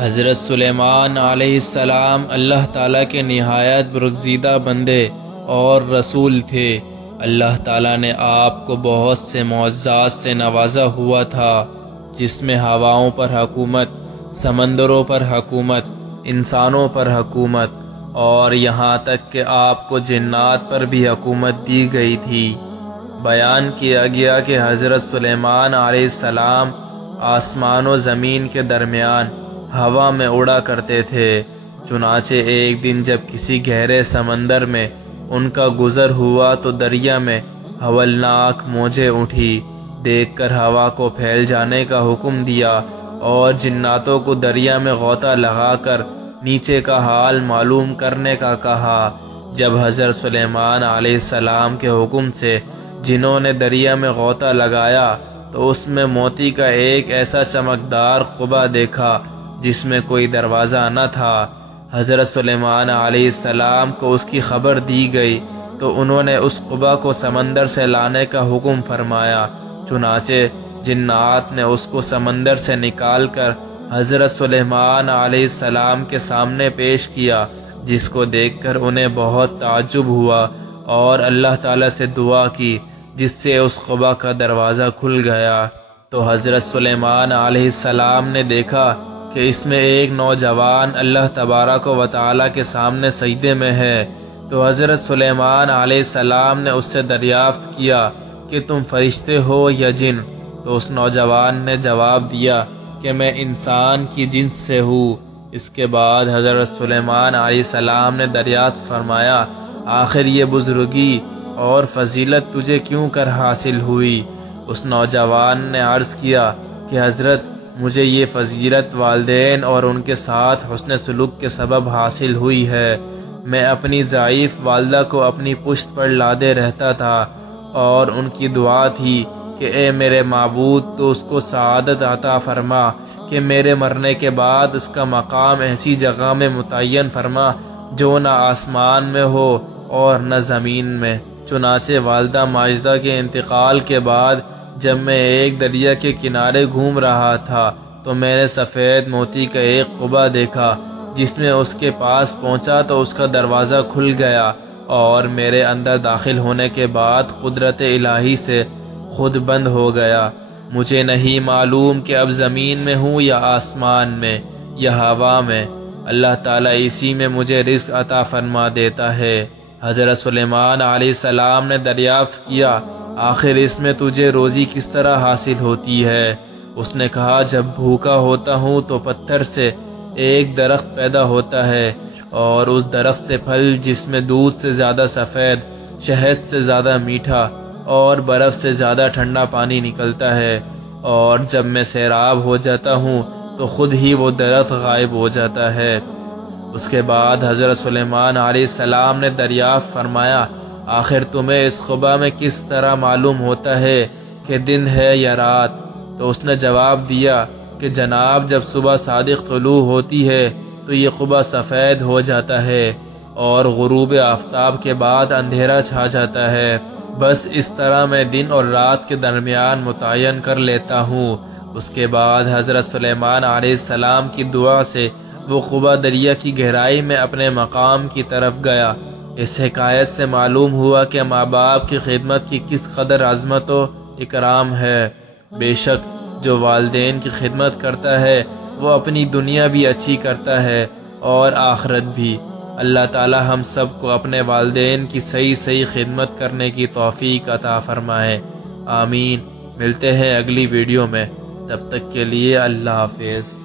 حضرت سلیمان علیہ السلام اللہ تعالیٰ کے نہایت برگزیدہ بندے اور رسول تھے۔ اللہ تعالیٰ نے آپ کو بہت سے معجزات سے نوازا ہوا تھا، جس میں ہواؤں پر حکومت، سمندروں پر حکومت، انسانوں پر حکومت، اور یہاں تک کہ آپ کو جنات پر بھی حکومت دی گئی تھی۔ بیان کیا گیا کہ حضرت سلیمان علیہ السلام آسمان و زمین کے درمیان ہوا میں اڑا کرتے تھے۔ چنانچہ ایک دن جب کسی گہرے سمندر میں ان کا گزر ہوا تو دریا میں ہولناک موجیں اٹھی۔ دیکھ کر ہوا کو پھیل جانے کا حکم دیا اور جناتوں کو دریا میں غوطہ لگا کر نیچے کا حال معلوم کرنے کا کہا۔ جب حضرت سلیمان علیہ السلام کے حکم سے جنہوں نے دریا میں غوطہ لگایا تو اس میں موتی کا ایک ایسا چمکدار قبہ دیکھا جس میں کوئی دروازہ نہ تھا۔ حضرت سلیمان علیہ السلام کو اس کی خبر دی گئی تو انہوں نے اس قبہ کو سمندر سے لانے کا حکم فرمایا۔ چنانچہ جنات نے اس کو سمندر سے نکال کر حضرت سلیمان علیہ السلام کے سامنے پیش کیا، جس کو دیکھ کر انہیں بہت تعجب ہوا اور اللہ تعالیٰ سے دعا کی، جس سے اس قبہ کا دروازہ کھل گیا۔ تو حضرت سلیمان علیہ السلام نے دیکھا کہ اس میں ایک نوجوان اللہ تبارک و تعالیٰ کے سامنے سجدے میں ہے۔ تو حضرت سلیمان علیہ السلام نے اس سے دریافت کیا کہ تم فرشتے ہو یا جن؟ تو اس نوجوان نے جواب دیا کہ میں انسان کی جنس سے ہوں۔ اس کے بعد حضرت سلیمان علیہ السلام نے دریافت فرمایا، آخر یہ بزرگی اور فضیلت تجھے کیوں کر حاصل ہوئی؟ اس نوجوان نے عرض کیا کہ حضرت، مجھے یہ فضیلت والدین اور ان کے ساتھ حسن سلوک کے سبب حاصل ہوئی ہے۔ میں اپنی ضعیف والدہ کو اپنی پشت پر لادے رہتا تھا اور ان کی دعا تھی کہ اے میرے معبود، تو اس کو سعادت عطا فرما کہ میرے مرنے کے بعد اس کا مقام ایسی جگہ میں متعین فرما جو نہ آسمان میں ہو اور نہ زمین میں۔ چنانچہ والدہ ماجدہ کے انتقال کے بعد جب میں ایک دریا کے کنارے گھوم رہا تھا تو میں نے سفید موتی کا ایک قبہ دیکھا، جس میں اس کے پاس پہنچا تو اس کا دروازہ کھل گیا اور میرے اندر داخل ہونے کے بعد قدرت الہی سے خود بند ہو گیا۔ مجھے نہیں معلوم کہ اب زمین میں ہوں یا آسمان میں یا ہوا میں، اللہ تعالیٰ اسی میں مجھے رزق عطا فرما دیتا ہے۔ حضرت سلیمان علیہ السلام نے دریافت کیا، آخر اس میں تجھے روزی کس طرح حاصل ہوتی ہے؟ اس نے کہا، جب بھوکا ہوتا ہوں تو پتھر سے ایک درخت پیدا ہوتا ہے اور اس درخت سے پھل جس میں دودھ سے زیادہ سفید، شہد سے زیادہ میٹھا اور برف سے زیادہ ٹھنڈا پانی نکلتا ہے، اور جب میں سیراب ہو جاتا ہوں تو خود ہی وہ درخت غائب ہو جاتا ہے۔ اس کے بعد حضرت سلیمان علیہ السلام نے دریافت فرمایا، آخر تمہیں اس قبہ میں کس طرح معلوم ہوتا ہے کہ دن ہے یا رات؟ تو اس نے جواب دیا کہ جناب، جب صبح صادق طلوع ہوتی ہے تو یہ قبہ سفید ہو جاتا ہے اور غروب آفتاب کے بعد اندھیرا چھا جاتا ہے۔ بس اس طرح میں دن اور رات کے درمیان متعین کر لیتا ہوں۔ اس کے بعد حضرت سلیمان علیہ السلام کی دعا سے وہ قبہ دریا کی گہرائی میں اپنے مقام کی طرف گیا۔ اس حکایت سے معلوم ہوا کہ ماں باپ کی خدمت کی کس قدر عظمت و اکرام ہے۔ بے شک جو والدین کی خدمت کرتا ہے وہ اپنی دنیا بھی اچھی کرتا ہے اور آخرت بھی۔ اللہ تعالی ہم سب کو اپنے والدین کی صحیح خدمت کرنے کی توفیق عطا فرمائے، آمین۔ ملتے ہیں اگلی ویڈیو میں، تب تک کے لیے اللہ حافظ۔